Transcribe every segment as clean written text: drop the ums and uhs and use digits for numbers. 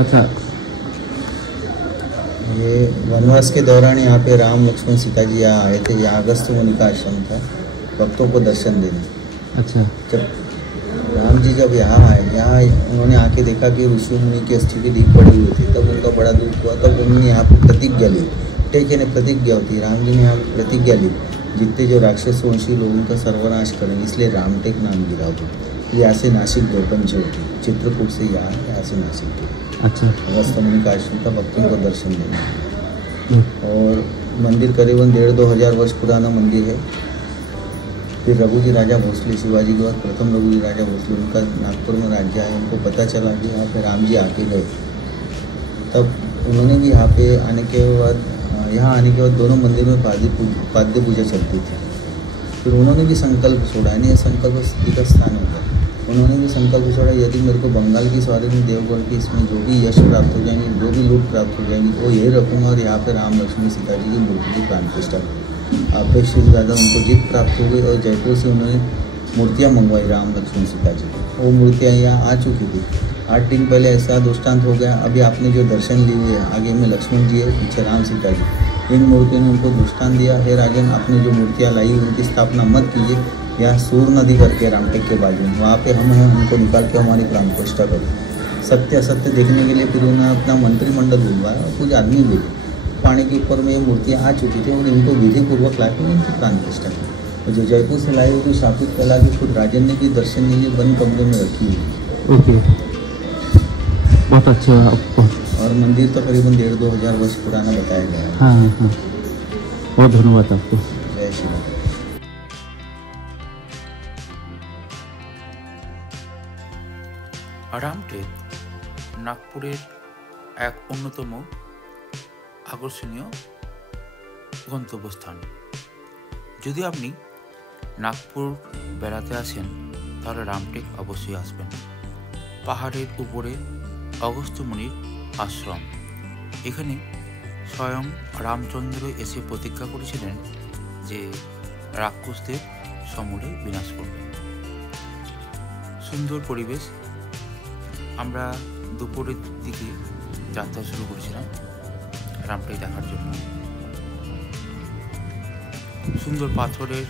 अच्छा, ये वनवास के दौरान यहाँ पे राम लक्ष्मण सीता जी यहाँ आए थे। यहाँ अगस्त्य मुनि का आश्रम था भक्तों को दर्शन देने। अच्छा, जब राम जी जब यहाँ आए, यहाँ उन्होंने आके देखा कि ऋषि मुनि की अस्थि की ढीप पड़ी हुई थी, तब उनका बड़ा दुख हुआ। तब उन्होंने यहाँ पर प्रतिज्ञा ली। टेक यानी प्रतिज्ञा होती है। राम जी ने यहाँ प्रतिज्ञा ली, जितने जो राक्षस वंशी लोगों का सर्वनाश करेंगे, इसलिए रामटेक नाम गिरा हुआ। यहाँ से नासिक दोपंच होती, चित्रकूट से यहाँ से नासिक। अच्छा, अगस्त्य मुनि का आश्रम था भक्तों को दर्शन देना। और मंदिर करीबन 1,500 वर्ष पुराना मंदिर है। फिर रघुजी राजा भोसले, शिवाजी के बाद प्रथम रघुजी राजा भोसले, उनका नागपुर में राज्य आया। उनको पता चला कि यहाँ पे राम जी आके गए, तब उन्होंने भी यहाँ पे आने के बाद दोनों मंदिर में पाद्य पूजा चलती थी। फिर उन्होंने भी संकल्प छोड़ा, यानी संकल्प सिद्धि का स्थान होता है। उन्होंने भी संकल्प छोड़ा, यदि मेरे को बंगाल की सवारी में देवगढ़ की इसमें जो भी यश प्राप्त हो जाएंगे, जो भी लूट प्राप्त हो जाएंगी, वो यही रखूँगा और यहाँ पे राम लक्ष्मण सीता जी की मूर्ति की प्राण प्रतिष्ठा करूँगा। अपेक्षित ज़्यादा उनको जीत प्राप्त हो गई और जयपुर से उन्होंने मूर्तियाँ मंगवाई राम लक्ष्मण सीता जी की। वो मूर्तियाँ यहाँ आ चुकी थी। 8 दिन पहले ऐसा दृष्टांत हो गया। अभी आपने जो दर्शन लिए हुए, आगे में लक्ष्मण जी है, पीछे राम सीता जी। इन मूर्तियों ने उनको दृष्टांत दिया, हे राजन, आपने जो मूर्तियाँ लाई उनकी स्थापना मत कीजिए। यहाँ सूर नदी करके रामटेक के बाजू में, वहाँ पे हम हैं, उनको निकाल के हमारी प्राण प्रतिष्ठा करो। सत्य असत्य देखने के लिए फिर उन्होंने अपना मंत्रिमंडल बुलवाया और कुछ आदमी भेजे। पानी के ऊपर में ये मूर्तियाँ आ चुकी थी और इनको विधिपूर्वक ला के इनकी प्राण प्रतिष्ठा की। और जो जयपुर से लाई हुई शापित कला की खुद राजन ने भी दर्शन के लिए बंद कमरे में रखी हुई। ओके, बहुत अच्छा आपको। और मंदिर तो करीबन 1,500-2 हज़ार वर्ष पुराना बताया गया है। हाँ हाँ, बहुत धन्यवाद आपको। जय श्री राम। রামটেক নাগপুরের এক অন্যতম আকর্ষণীয় গন্তব্যস্থান। যদি আপনি নাগপুর বেড়াতে আসেন তাহলে রামটেক অবশ্যই আসবেন। পাহাড়ের উপরে অগস্ত্য মুনির আশ্রম। এখানে স্বয়ং রামচন্দ্র এসে প্রতিজ্ঞা করেছিলেন যে রাক্ষসদের সমূলে বিনাশ করবেন। সুন্দর পরিবেশ। আমরা দুপুরের দিকে যাত্রা শুরু করেছিলাম রামটেক দেখার জন্য। সুন্দর পাথরের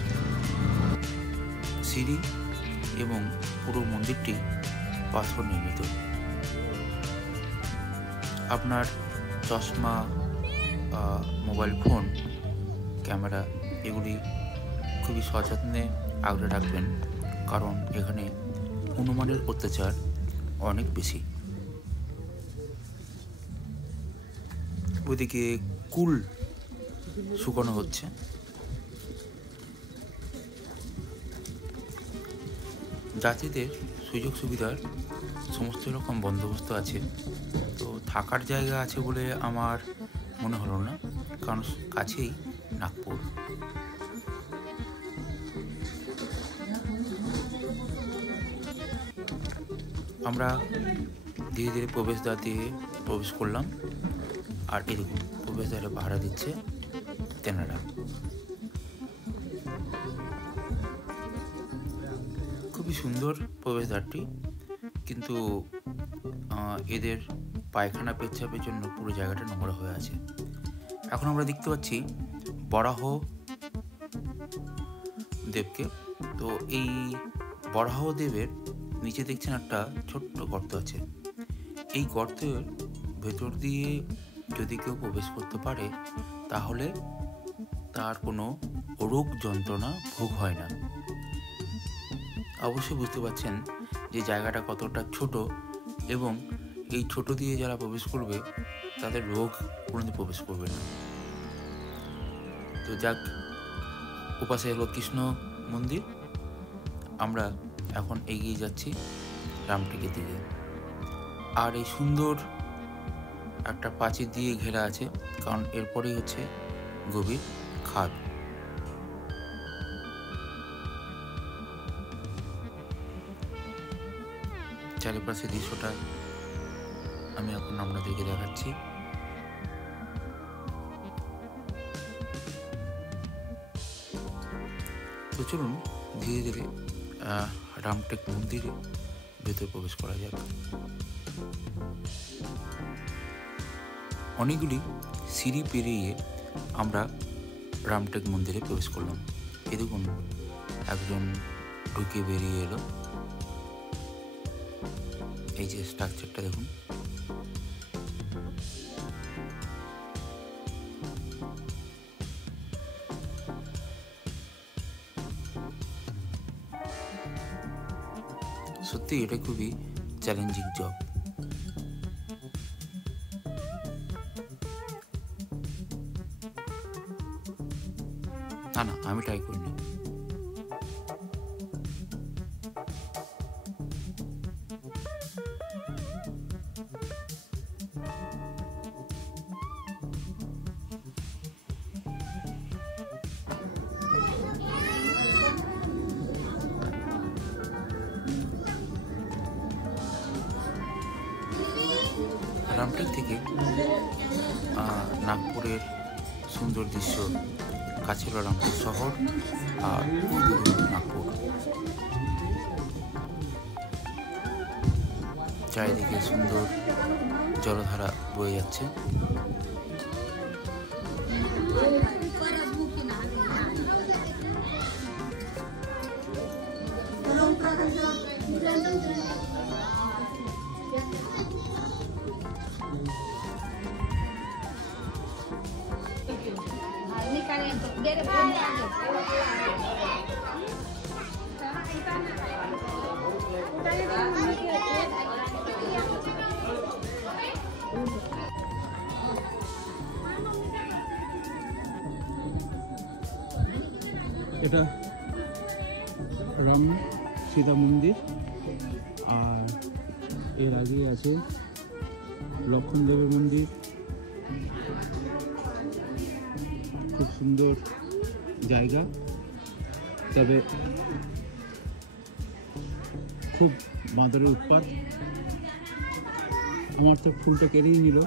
সিঁড়ি এবং পুরো মন্দিরটি পাথর নির্মিত। আপনার চশমা, মোবাইল ফোন, ক্যামেরা এগুলি খুবই সযত্নে আগলে রাখবেন, কারণ এখানে হনুমানের অত্যাচার অনেক বেশি। ওইদিকে কুল শুকানো হচ্ছে। যাত্রীদের সুযোগ সুবিধার সমস্ত রকম বন্দোবস্ত আছে। তো থাকার জায়গা আছে বলে আমার মনে হলো না, কারণ কাছেই নাগপুর। আমরা ধীরে ধীরে প্রবেশদ্বার দিয়ে প্রবেশ করলাম। আর এরকম প্রবেশদ্বারে পাহারা দিচ্ছে তেনারা। খুবই সুন্দর প্রবেশদ্বারটি, কিন্তু এদের পায়খানা পেচ্ছাপের জন্য পুরো জায়গাটা নোংরা হয়ে আছে। এখন আমরা দেখতে পাচ্ছি বরাহ দেবকে। তো এই বরাহ দেবের নিচে দেখছেন একটা ছোট্ট গর্ত আছে। এই গর্তের ভেতর দিয়ে যদি কেউ প্রবেশ করতে পারে তাহলে তার কোনো রোগ যন্ত্রণা ভোগ হয় না। অবশ্যই বুঝতে পারছেন যে জায়গাটা কতটা ছোট, এবং এই ছোট দিয়ে যারা প্রবেশ করবে তাদের রোগ কোনোদিন প্রবেশ করবে না। তো যাক, ওপাশে হলো কৃষ্ণ মন্দির। আমরা এখন এগিয়ে যাচ্ছি রামটেকের দিকে। আর এই সুন্দর একটা প্রাচীর দিয়ে ঘেরা আছে, কারণ এরপরেই হচ্ছে গভীর খাদ। চারিপাশে দৃশ্যটা আমি এখন আপনাদেরকে দেখাচ্ছি। তো চলুন ধীরে ধীরে রামটেক মন্দিরের ভেতর প্রবেশ করা যাক। অনেকগুলি সিঁড়ি পেরিয়ে আমরা রামটেক মন্দিরে প্রবেশ করলাম। এই দেখুন, একজন ঢুকে বেরিয়ে এলো। এই যে স্ট্রাকচারটা দেখুন, সত্যি এটা খুবই চ্যালেঞ্জিং জব। না, আমি ট্রাই করিনি। রামটেক থেকে নাগপুরের সুন্দর দৃশ্য, কাছে হলো রামপুর শহর আর নাগপুর। চারিদিকে সুন্দর জলধারা বয়ে যাচ্ছে। এটা রাম সীতা মন্দির, আর এর আগে আছে লক্ষণ দেবের মন্দির। খুব সুন্দর জায়গা, তবে খুব বাঁদরের উৎপাত। আমার তো ফুলটা কেড়েই নিল।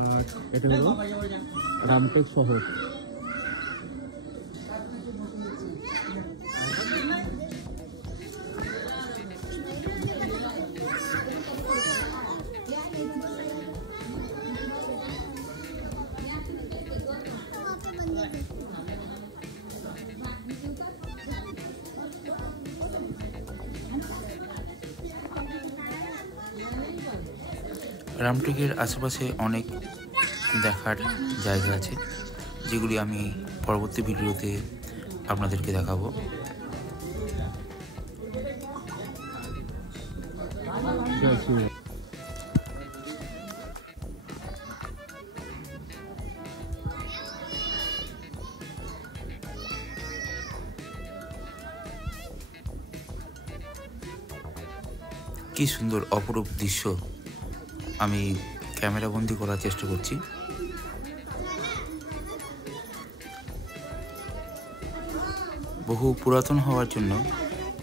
আর এটা হলো রামটেক শহর। রামটেকের আশেপাশে অনেক দেখার জায়গা আছে, যেগুলি আমি পরবর্তী ভিডিওতে আপনাদেরকে দেখাবো। কি সুন্দর অপরূপ দৃশ্য আমি ক্যামেরা বন্দি করার চেষ্টা করছি। বহু পুরাতন হওয়ার জন্য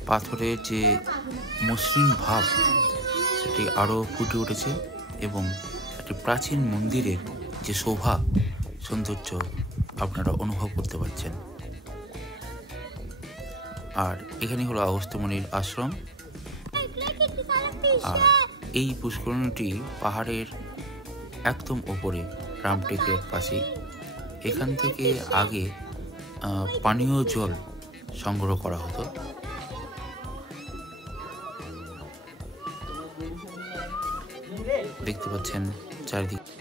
পাথরের যে মসৃণ ভাব সেটি আরও ফুটে উঠেছে, এবং একটি প্রাচীন মন্দিরের যে শোভা সৌন্দর্য আপনারা অনুভব করতে পারছেন। আর এখানে হলো অগস্ত্যমুনির আশ্রম। আর এই পুষ্করণীটি পাহাড়ের একদম ওপরে, রামটেকের পাশেই। এখান থেকে আগে পানীয় জল সংগ্রহ করা হতো। দেখতে পাচ্ছেন চারিদিকে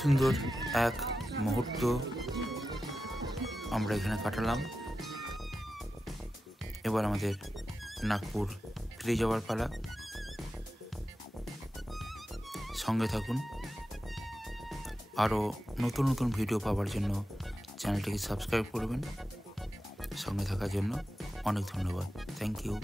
সুন্দর এক মুহূর্ত আমরা এখানে কাটালাম। এবার আমাদের নাগপুর ফিরে যাওয়ার পালা। সঙ্গে থাকুন। আরও নতুন নতুন ভিডিও পাওয়ার জন্য চ্যানেলটিকে সাবস্ক্রাইব করবেন। সঙ্গে থাকার জন্য অনেক ধন্যবাদ। Thank you.